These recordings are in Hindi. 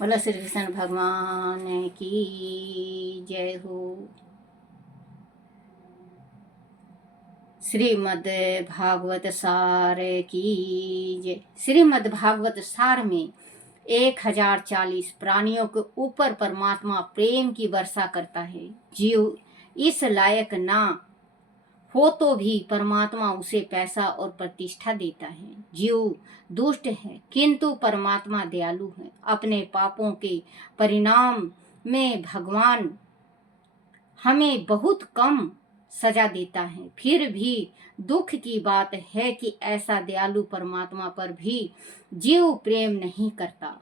बोलो श्री कृष्ण भगवान की जय हो। श्रीमद् भागवत सार की जय। श्रीमद् भागवत सार में 1040 प्राणियों के ऊपर परमात्मा प्रेम की वर्षा करता है। जीव इस लायक ना हो तो भी परमात्मा उसे पैसा और प्रतिष्ठा देता है। जीव दुष्ट है किंतु परमात्मा दयालु है। अपने पापों के परिणाम में भगवान हमें बहुत कम सजा देता है। फिर भी दुख की बात है कि ऐसा दयालु परमात्मा पर भी जीव प्रेम नहीं करता।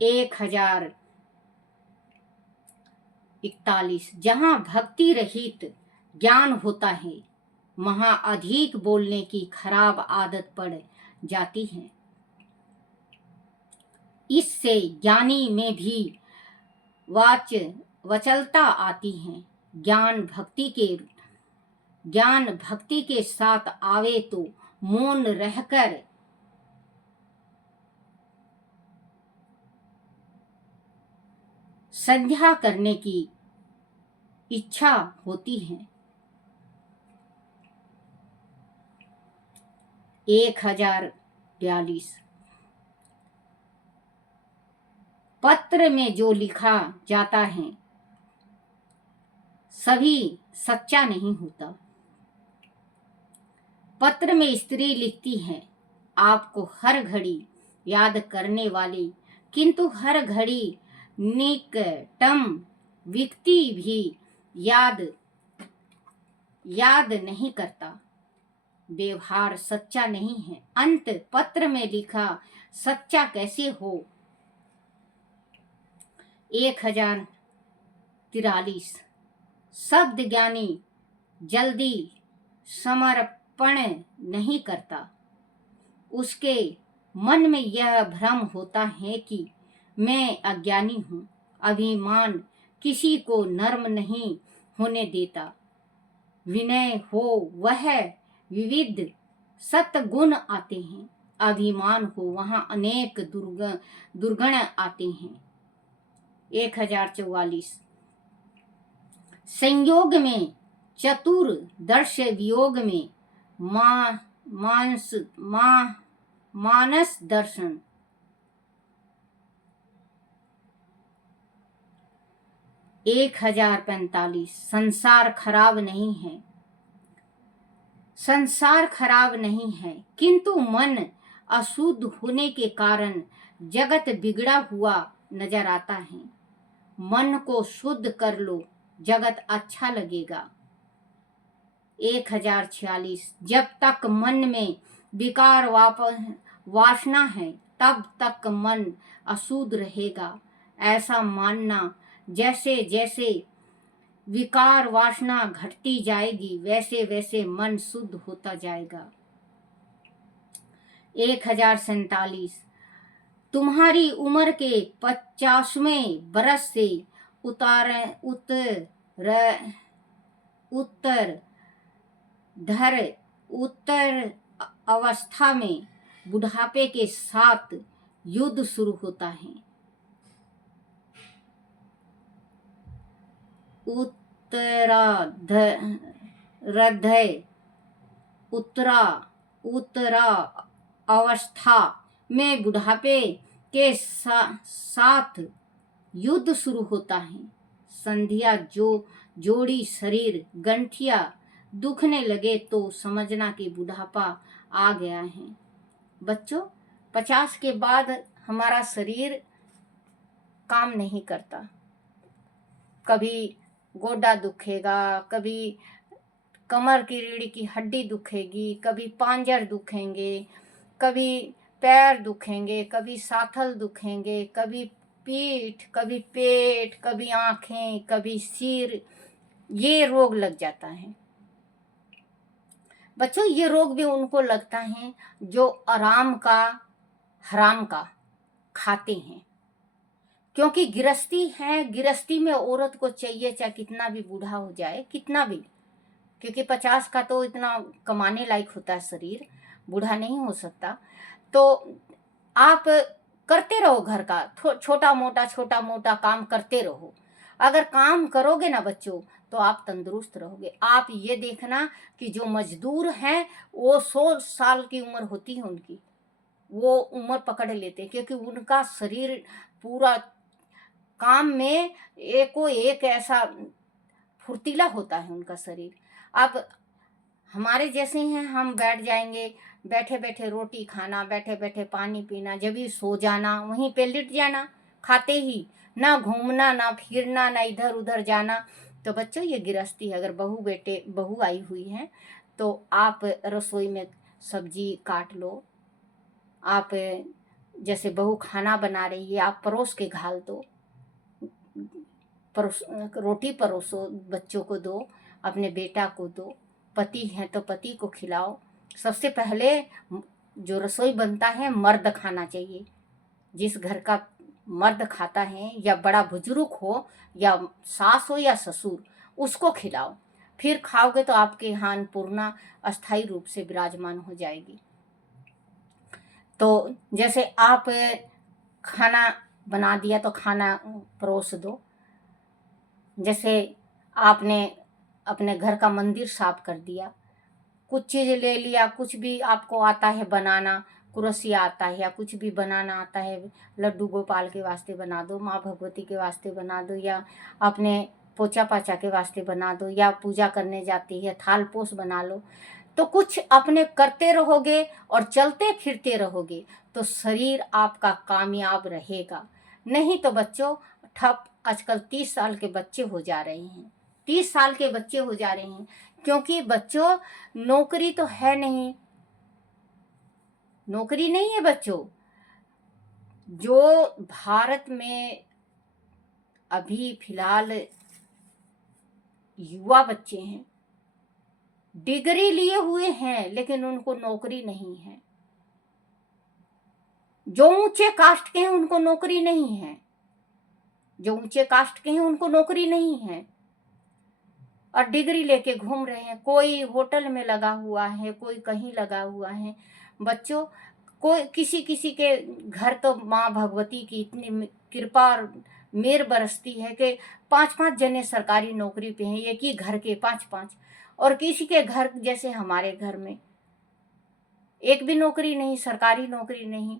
1041 जहाँ भक्ति रहित ज्ञान होता है वहाँ अधिक बोलने की खराब आदत पड़ जाती है। इससे ज्ञानी में भी वचलता आती है। ज्ञान भक्ति के साथ आवे तो मौन रहकर संध्या करने की इच्छा होती है। 1042 पत्र में जो लिखा जाता है सभी सच्चा नहीं होता। पत्र में स्त्री लिखती है आपको हर घड़ी याद करने वाली, किंतु हर घड़ी निकटम व्यक्ति भी याद नहीं करता। व्यवहार सच्चा नहीं है। अंत पत्र में लिखा सच्चा कैसे हो। 1043 शब्द ज्ञानी जल्दी समर्पण नहीं करता। उसके मन में यह भ्रम होता है कि मैं अज्ञानी हूँ। अभिमान किसी को नर्म नहीं होने देता। विनय हो वह विविध सत्गुण आते हैं। अभिमान हो वहाँ अनेक दुर्गुण आते हैं। 1044 संयोग में चतुर दर्श वियोग में मानस दर्शन। 1045 संसार खराब नहीं है किंतु मन अशुद्ध होने के कारण जगत बिगड़ा हुआ नजर आता है। मन को शुद्ध कर लो जगत अच्छा लगेगा। 1046 जब तक मन में विकार वासना है तब तक मन अशुद्ध रहेगा। ऐसा मानना जैसे जैसे विकार वासना घटती जाएगी वैसे वैसे मन शुद्ध होता जाएगा। 1047 तुम्हारी उम्र के 50वें बरस से उत्तर अवस्था में बुढ़ापे के साथ युद्ध शुरू होता है। उत्तरा अवस्था में बुढ़ापे के साथ युद्ध शुरू होता है। संध्या जोड़ी शरीर गंठिया दुखने लगे तो समझना कि बुढ़ापा आ गया है। बच्चों 50 के बाद हमारा शरीर काम नहीं करता। कभी गोडा दुखेगा, कभी कमर की रीढ़ की हड्डी दुखेगी, कभी पांजर दुखेंगे, कभी पैर दुखेंगे, कभी साथल दुखेंगे, कभी पीठ, कभी पेट, कभी आँखें, कभी सिर। ये रोग लग जाता है। बच्चों ये रोग भी उनको लगता है जो आराम का हराम का खाते हैं। क्योंकि गृहस्थी है, गृहस्थी में औरत को चाहिए चाहे कितना भी बूढ़ा हो जाए, कितना भी, क्योंकि 50 का तो इतना कमाने लायक होता है शरीर, बूढ़ा नहीं हो सकता। तो आप करते रहो, घर का छोटा मोटा काम करते रहो। अगर काम करोगे ना बच्चों तो आप तंदुरुस्त रहोगे। आप ये देखना कि जो मजदूर हैं वो 100 साल की उम्र होती है उनकी, वो उम्र पकड़ लेते हैं, क्योंकि उनका शरीर पूरा काम में एको एक ऐसा फुर्तीला होता है उनका शरीर। अब हमारे जैसे हैं, हम बैठ जाएंगे, बैठे बैठे रोटी खाना, बैठे बैठे पानी पीना, जब भी सो जाना, वहीं पे लिट जाना खाते ही, ना घूमना ना फिरना ना इधर उधर जाना। तो बच्चों ये गृहस्थी है। अगर बहू आई हुई है तो आप रसोई में सब्जी काट लो। आप जैसे बहू खाना बना रही है, आप परोस के घाल दो, रोटी परोसो, बच्चों को दो, अपने बेटा को दो, पति है तो पति को खिलाओ। सबसे पहले जो रसोई बनता है मर्द खाना चाहिए। जिस घर का मर्द खाता है, या बड़ा बुजुर्ग हो या सास हो या ससुर, उसको खिलाओ। फिर खाओगे तो आपके यहाँ अन्नपूर्णा अस्थायी रूप से विराजमान हो जाएगी। तो जैसे आप खाना बना दिया तो खाना परोस दो। जैसे आपने अपने घर का मंदिर साफ कर दिया, कुछ चीज़ ले लिया, कुछ भी आपको आता है बनाना, कुरसिया आता है या कुछ भी बनाना आता है, लड्डू गोपाल के वास्ते बना दो, माँ भगवती के वास्ते बना दो, या अपने पोचा पाचा के वास्ते बना दो, या पूजा करने जाती है थाल पोस बना लो। तो कुछ अपने करते रहोगे और चलते फिरते रहोगे तो शरीर आपका कामयाब रहेगा। नहीं तो बच्चों ठप आजकल 30 साल के बच्चे हो जा रहे हैं, 30 साल के बच्चे हो जा रहे हैं, क्योंकि बच्चों नौकरी तो है नहीं, नौकरी नहीं है बच्चों। जो भारत में अभी फिलहाल युवा बच्चे हैं, डिग्री लिए हुए हैं लेकिन उनको नौकरी नहीं है। जो ऊंचे कास्ट के हैं उनको नौकरी नहीं है, जो ऊंचे कास्ट के हैं उनको नौकरी नहीं है, और डिग्री लेके घूम रहे हैं। कोई होटल में लगा हुआ है, कोई कहीं लगा हुआ है। बच्चों कोई किसी किसी के घर तो माँ भगवती की इतनी कृपा और मेर बरसती है कि 5-5 जने सरकारी नौकरी पे हैं, एक ही घर के 5-5। और किसी के घर जैसे हमारे घर में एक भी नौकरी नहीं, सरकारी नौकरी नहीं,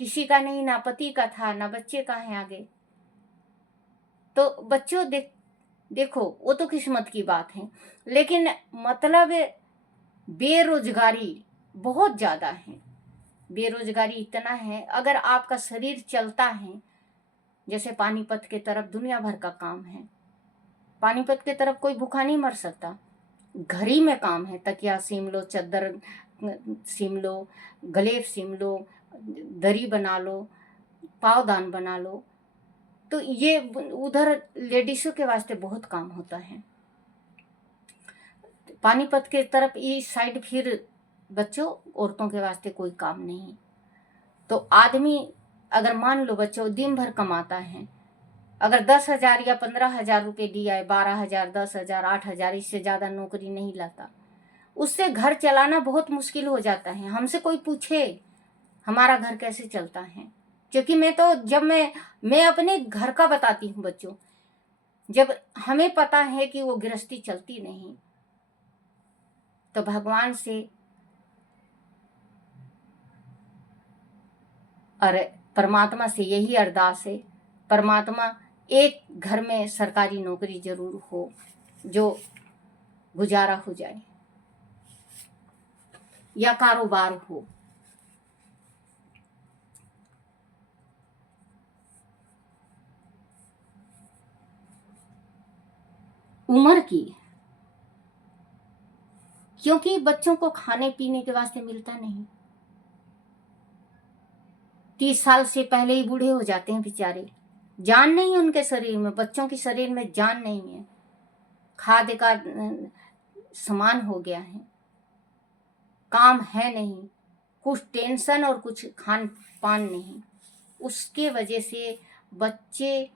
किसी का नहीं, ना पति का था ना बच्चे का है आगे। तो बच्चों देखो वो तो किस्मत की बात है, लेकिन मतलब बेरोजगारी बहुत ज़्यादा है। बेरोजगारी इतना है, अगर आपका शरीर चलता है, जैसे पानीपत के तरफ दुनिया भर का काम है, पानीपत के तरफ कोई भूखा नहीं मर सकता। घर ही में काम है, तकिया सीम लो, चद्दर सीम लो, गलेफ सीम लो, दरी बना लो, पावदान बना लो। तो ये उधर लेडीज़ों के वास्ते बहुत काम होता है। पानीपत के तरफ इस साइड फिर बच्चों औरतों के वास्ते कोई काम नहीं। तो आदमी अगर मान लो बच्चों दिन भर कमाता है, अगर 10,000 या 15,000 रुपये दिया है, 12,000, 10,000, 8,000, इससे ज़्यादा नौकरी नहीं लाता, उससे घर चलाना बहुत मुश्किल हो जाता है। हमसे कोई पूछे हमारा घर कैसे चलता है, क्योंकि जब मैं अपने घर का बताती हूँ बच्चों, जब हमें पता है कि वो गृहस्थी चलती नहीं, तो भगवान से और परमात्मा से यही अरदास है, परमात्मा एक घर में सरकारी नौकरी जरूर हो जो गुजारा हो जाए, या कारोबार हो। उम्र की, क्योंकि बच्चों को खाने पीने के वास्ते मिलता नहीं। 30 साल से पहले ही बूढ़े हो जाते हैं बेचारे, जान नहीं है उनके शरीर में, बच्चों के शरीर में जान नहीं है, खाद्य का समान हो गया है, काम है नहीं, कुछ टेंशन और कुछ खान पान नहीं। उसके वजह से बच्चे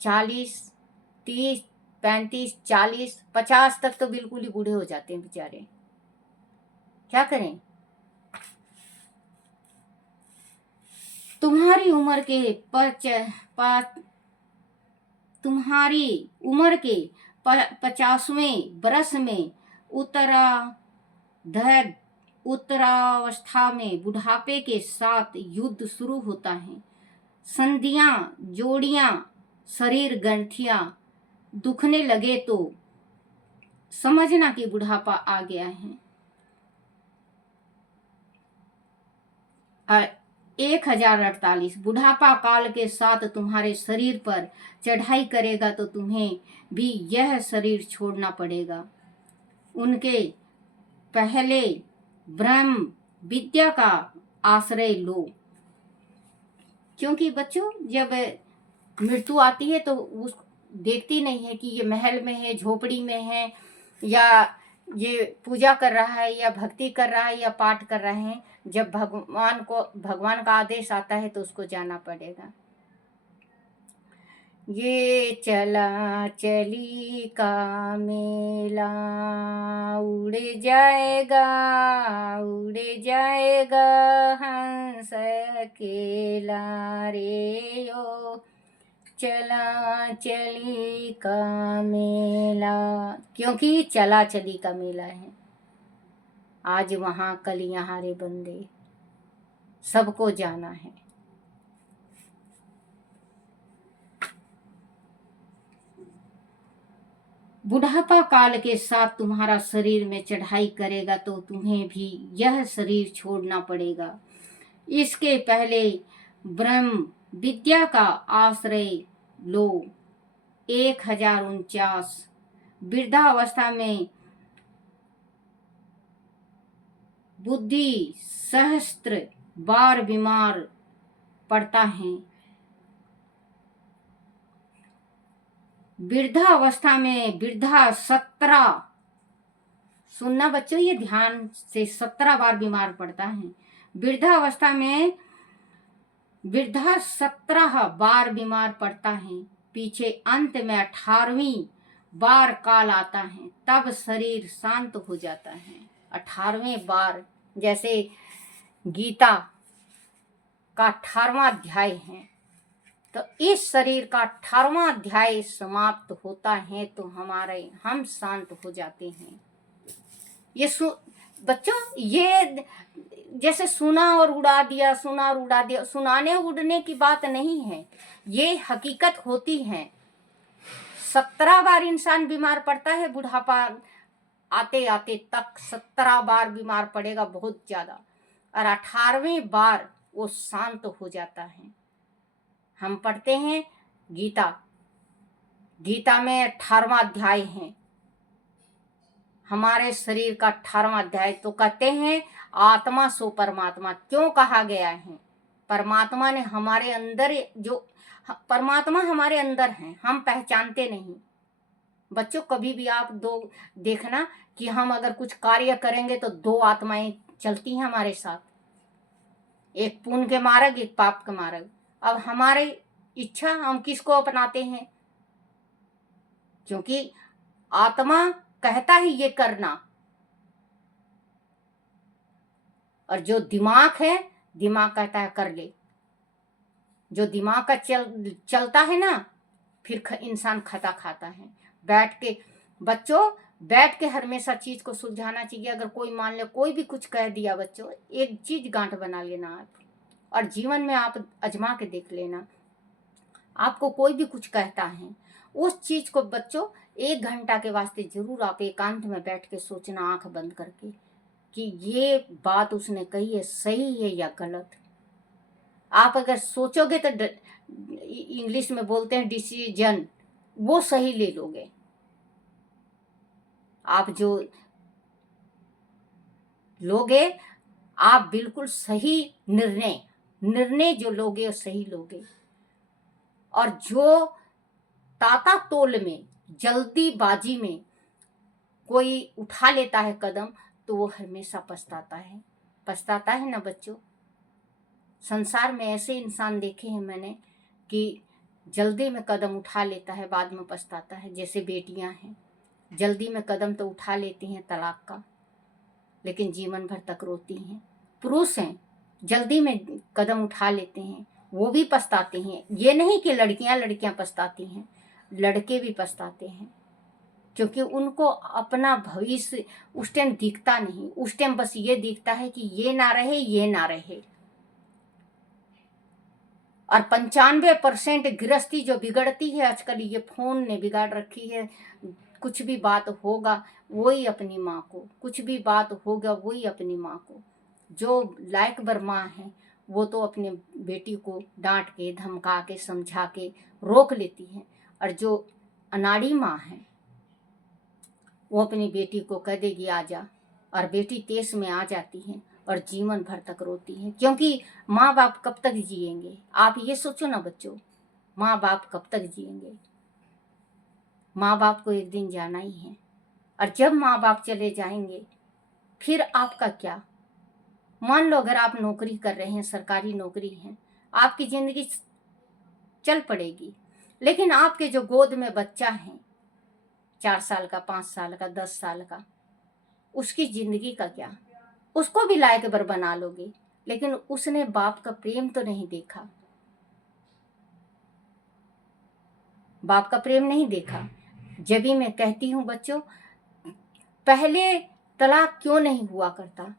40, 30, 35, 40, 50 तक तो बिल्कुल ही बूढ़े हो जाते हैं बेचारे। क्या करें। तुम्हारी उम्र के तुम्हारी उम्र के 50वें बरस में उत्तरावस्था में बुढ़ापे के साथ युद्ध शुरू होता है। संधियां, जोड़ियां, शरीर ग्रंथियां दुखने लगे तो समझना कि बुढ़ापा आ गया है। 1048 बुढ़ापा काल के साथ तुम्हारे शरीर पर चढ़ाई करेगा तो तुम्हें भी यह शरीर छोड़ना पड़ेगा। उनके पहले ब्रह्म विद्या का आश्रय लो, क्योंकि बच्चों जब मृत्यु आती है तो उस देखती नहीं है कि ये महल में है, झोपड़ी में है, या ये पूजा कर रहा है, या भक्ति कर रहा है, या पाठ कर रहे हैं। जब भगवान का आदेश आता है तो उसको जाना पड़ेगा। ये चला चली का मेला उड़ जाएगा हंस अकेला रे ओ, चला चली का मेला, क्योंकि चला चली का मेला है। आज वहाँ कल यहाँ रे बंदे, सबको जाना है। बुढ़ापा काल के साथ तुम्हारा शरीर में चढ़ाई करेगा तो तुम्हें भी यह शरीर छोड़ना पड़ेगा। इसके पहले ब्रह्म विद्या का आश्रय लो। 1049 वृद्धावस्था में बुद्धि सहस्त्र बार बीमार पड़ता है। वृद्धावस्था में 17, सुनना बच्चों ये ध्यान से, 17 बार बीमार पड़ता है। वृद्धावस्था में वृद्धा 17 बार बीमार पड़ता है। पीछे अंत में 18वीं बार काल आता है, तब शरीर शांत हो जाता है। 18वें बार, जैसे गीता का 18वां अध्याय है, तो इस शरीर का 18वां अध्याय समाप्त होता है तो हम शांत हो जाते हैं। ये बच्चों ये जैसे सुना और उड़ा दिया, सुनाने उड़ने की बात नहीं है, ये हकीकत होती है। 17 बार इंसान बीमार पड़ता है, बुढ़ापा आते आते तक 17 बार बीमार पड़ेगा, बहुत ज्यादा, और 18वें बार वो शांत हो जाता है। हम पढ़ते हैं गीता में 18वां अध्याय है, हमारे शरीर का 18वां अध्याय। तो कहते हैं आत्मा सो परमात्मा, क्यों कहा गया है? परमात्मा ने हमारे अंदर, जो परमात्मा हमारे अंदर है, हम पहचानते नहीं। बच्चों कभी भी आप देखना कि हम अगर कुछ कार्य करेंगे तो 2 आत्माएं चलती हैं हमारे साथ, एक पुण्य के मार्ग, एक पाप के मार्ग। अब हमारी इच्छा, हम किसको अपनाते हैं? क्योंकि आत्मा कहता है ये करना, और जो दिमाग है, दिमाग कहता है कर ले। जो दिमाग का चलता है ना, फिर इंसान खाता खाता है। बच्चों बैठ के हमेशा चीज को सुलझाना चाहिए। अगर कोई मान ले कोई भी कुछ कह दिया, बच्चों एक चीज गांठ बना लेना आप, और जीवन में आप आजमा के देख लेना। आपको कोई भी कुछ कहता है, उस चीज को बच्चों 1 घंटा के वास्ते जरूर आप एकांत में बैठ के सोचना, आंख बंद करके, कि ये बात उसने कही है सही है या गलत। आप अगर सोचोगे तो इंग्लिश में बोलते हैं डिसीजन, वो सही ले लोगे। आप जो लोगे, आप बिल्कुल सही निर्णय जो लोगे वो सही लोगे। और जो ताता तोल में, जल्दीबाजी में कोई उठा लेता है कदम, तो वो हमेशा पछताता है ना बच्चों। संसार में ऐसे इंसान देखे हैं मैंने कि जल्दी में कदम उठा लेता है, बाद में पछताता है। जैसे बेटियां हैं, जल्दी में कदम तो उठा लेती हैं तलाक का, लेकिन जीवन भर तक रोती हैं। पुरुष हैं, जल्दी में कदम उठा लेते हैं, वो भी पछताते हैं। ये नहीं कि लड़कियां पछताती हैं, लड़के भी पछताते हैं, क्योंकि उनको अपना भविष्य उस टाइम दिखता नहीं। उस टाइम बस ये दिखता है कि ये ना रहे, ये ना रहे। और 95% गृहस्थी जो बिगड़ती है आजकल, ये फोन ने बिगाड़ रखी है। कुछ भी बात होगा वही अपनी माँ को, कुछ भी बात होगा वही अपनी माँ को। जो लायक बर माँ है वो तो अपने बेटी को डांट के, धमका के, समझा के रोक लेती है। और जो अनाड़ी माँ है वो अपनी बेटी को कह देगी आ जा, और बेटी तेज में आ जाती है और जीवन भर तक रोती है। क्योंकि माँ बाप कब तक जिएंगे? आप ये सोचो ना बच्चों, माँ बाप कब तक जिएंगे? माँ बाप को एक दिन जाना ही है। और जब माँ बाप चले जाएंगे फिर आपका क्या? मान लो अगर आप नौकरी कर रहे हैं, सरकारी नौकरी है, आपकी जिंदगी चल पड़ेगी, लेकिन आपके जो गोद में बच्चा है 4 साल का, 5 साल का, 10 साल का, उसकी जिंदगी का क्या? उसको भी लायक बर बना लोगे, लेकिन उसने बाप का प्रेम तो नहीं देखा, बाप का प्रेम नहीं देखा। जब भी मैं कहती हूँ बच्चों, पहले तलाक क्यों नहीं हुआ करता?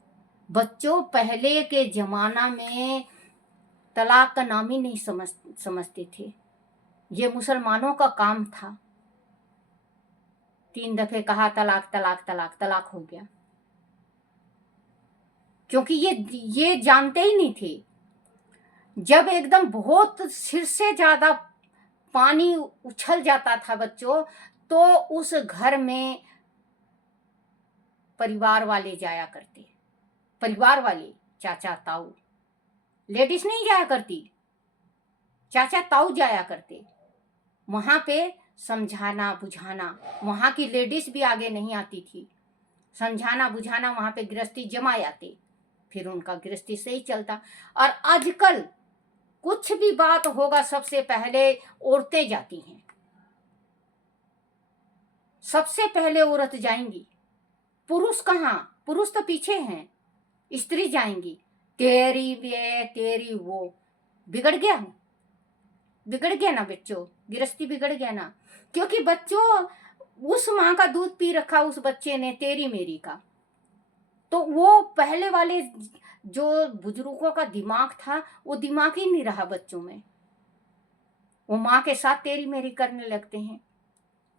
बच्चों, पहले के जमाना में तलाक का नाम ही नहीं समझते थे। ये मुसलमानों का काम था। 3 दफे कहा तलाक तलाक तलाक, तलाक हो गया। क्योंकि ये जानते ही नहीं थे। जब एकदम बहुत सिर से ज्यादा पानी उछल जाता था बच्चों, तो उस घर में परिवार वाले जाया करते। परिवार वाले, चाचा ताऊ, लेडीज नहीं जाया करती, चाचा ताऊ जाया करते। वहां पे समझाना बुझाना, वहां की लेडीज भी आगे नहीं आती थी। समझाना बुझाना, वहां पे गृहस्थी जमा आते, फिर उनका गृहस्थी सही चलता। और आजकल कुछ भी बात होगा सबसे पहले औरतें जाती हैं, सबसे पहले औरत जाएंगी। पुरुष कहाँ? पुरुष तो पीछे हैं, स्त्री जाएंगी। तेरी ये तेरी वो, बिगड़ गया, बिगड़ गया ना बच्चों, गृहस्थी बिगड़ गया ना। क्योंकि बच्चों, उस माँ का दूध पी रखा उस बच्चे ने, तेरी मेरी का। तो वो पहले वाले जो बुजुर्गों का दिमाग था, वो दिमाग ही नहीं रहा बच्चों में। वो माँ के साथ तेरी मेरी करने लगते हैं।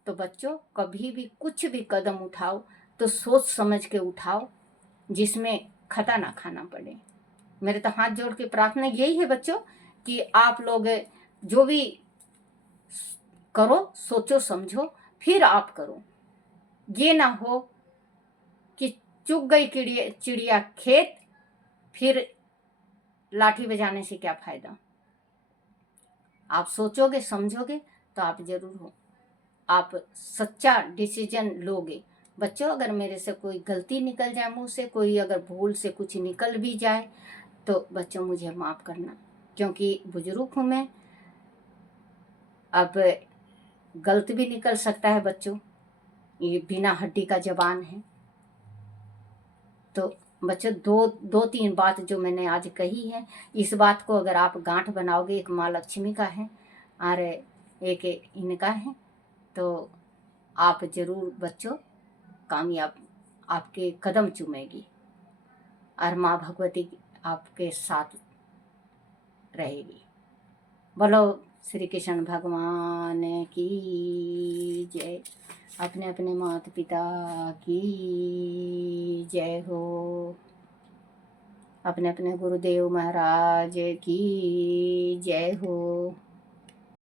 तो बच्चों, कभी भी कुछ भी कदम उठाओ तो सोच समझ के उठाओ, जिसमें खता ना खाना पड़े। मेरे तो हाथ जोड़ के प्रार्थना यही है बच्चों, कि आप लोग जो भी करो सोचो समझो फिर आप करो। ये ना हो कि चुग गई चिड़िया खेत, फिर लाठी बजाने से क्या फायदा। आप सोचोगे समझोगे तो आप जरूर हो, आप सच्चा डिसीजन लोगे। बच्चों, अगर मेरे से कोई गलती निकल जाए मुंह से, कोई अगर भूल से कुछ निकल भी जाए, तो बच्चों मुझे माफ़ करना, क्योंकि बुजुर्ग हूँ मैं। अब गलत भी निकल सकता है बच्चों, ये बिना हड्डी का जबान है। तो बच्चों, दो तीन बात जो मैंने आज कही है, इस बात को अगर आप गांठ बनाओगे, एक माँ लक्ष्मी का है और एक इनका है, तो आप जरूर बच्चों कामयाब, आपके कदम चूमेगी और माँ भगवती आपके साथ रहेगी। बोलो श्री कृष्ण भगवान की जय। अपने अपने माता पिता की जय हो। अपने अपने गुरुदेव महाराज की जय हो।